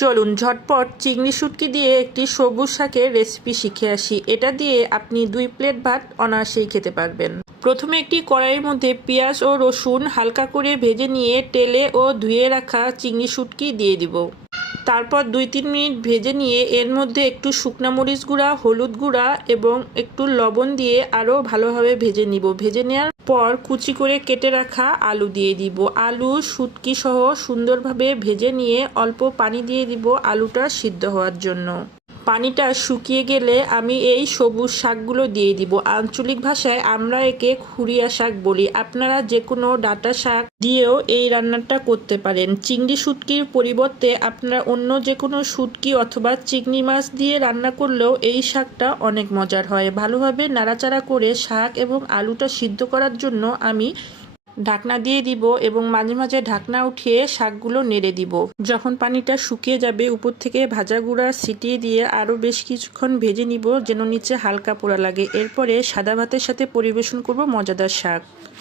চলুন ঝটপট চিংড়ি শুটকি দিয়ে একটি সবুজ শাকের রেসিপি শিখে আসি। এটা দিয়ে আপনি দুই প্লেট ভাত অনায়াসেই খেতে পারবেন। প্রথমে একটি কড়াইয়ের মধ্যে পেঁয়াজ ও রসুন হালকা করে ভেজে নিয়ে তেলে ও ধুয়ে রাখা চিংড়ি শুটকি দিয়ে দিব। তারপর দুই তিন মিনিট ভেজে নিয়ে এর মধ্যে একটু শুকনা মরিচ গুঁড়া, হলুদ গুঁড়া এবং একটু লবণ দিয়ে আরও ভালোভাবে ভেজে নিব। ভেজে নেওয়ার পর কুচি করে কেটে রাখা আলু দিয়ে দিব। আলু শুটকি সহ সুন্দরভাবে ভেজে নিয়ে অল্প পানি দিয়ে দিব আলুটা সিদ্ধ হওয়ার জন্য। পানিটা শুকিয়ে গেলে আমি এই সবুজ শাকগুলো দিয়ে দিব। আঞ্চলিক ভাষায় আমরা একে খুরিয়া শাক বলি। আপনারা যে কোনো ডাটা শাক দিয়েও এই রান্নাটা করতে পারেন। চিংড়ি শুটকির পরিবর্তে আপনারা অন্য যে কোনো শুটকি অথবা চিংড়ি মাছ দিয়ে রান্না করলেও এই শাকটা অনেক মজার হয়। ভালোভাবে নাড়াচাড়া করে শাক এবং আলুটা সিদ্ধ করার জন্য আমি ঢাকনা দিয়ে দিব এবং মাঝে মাঝে ঢাকনা উঠিয়ে শাকগুলো নেড়ে দিব। যখন পানিটা শুকিয়ে যাবে, উপর থেকে ভাজা গুঁড়া ছিটিয়ে দিয়ে আরও বেশ কিছুক্ষণ ভেজে নিব যেন নিচে হালকা পোড়া লাগে। এরপরে সাদা ভাতের সাথে পরিবেশন করব মজাদার শাক।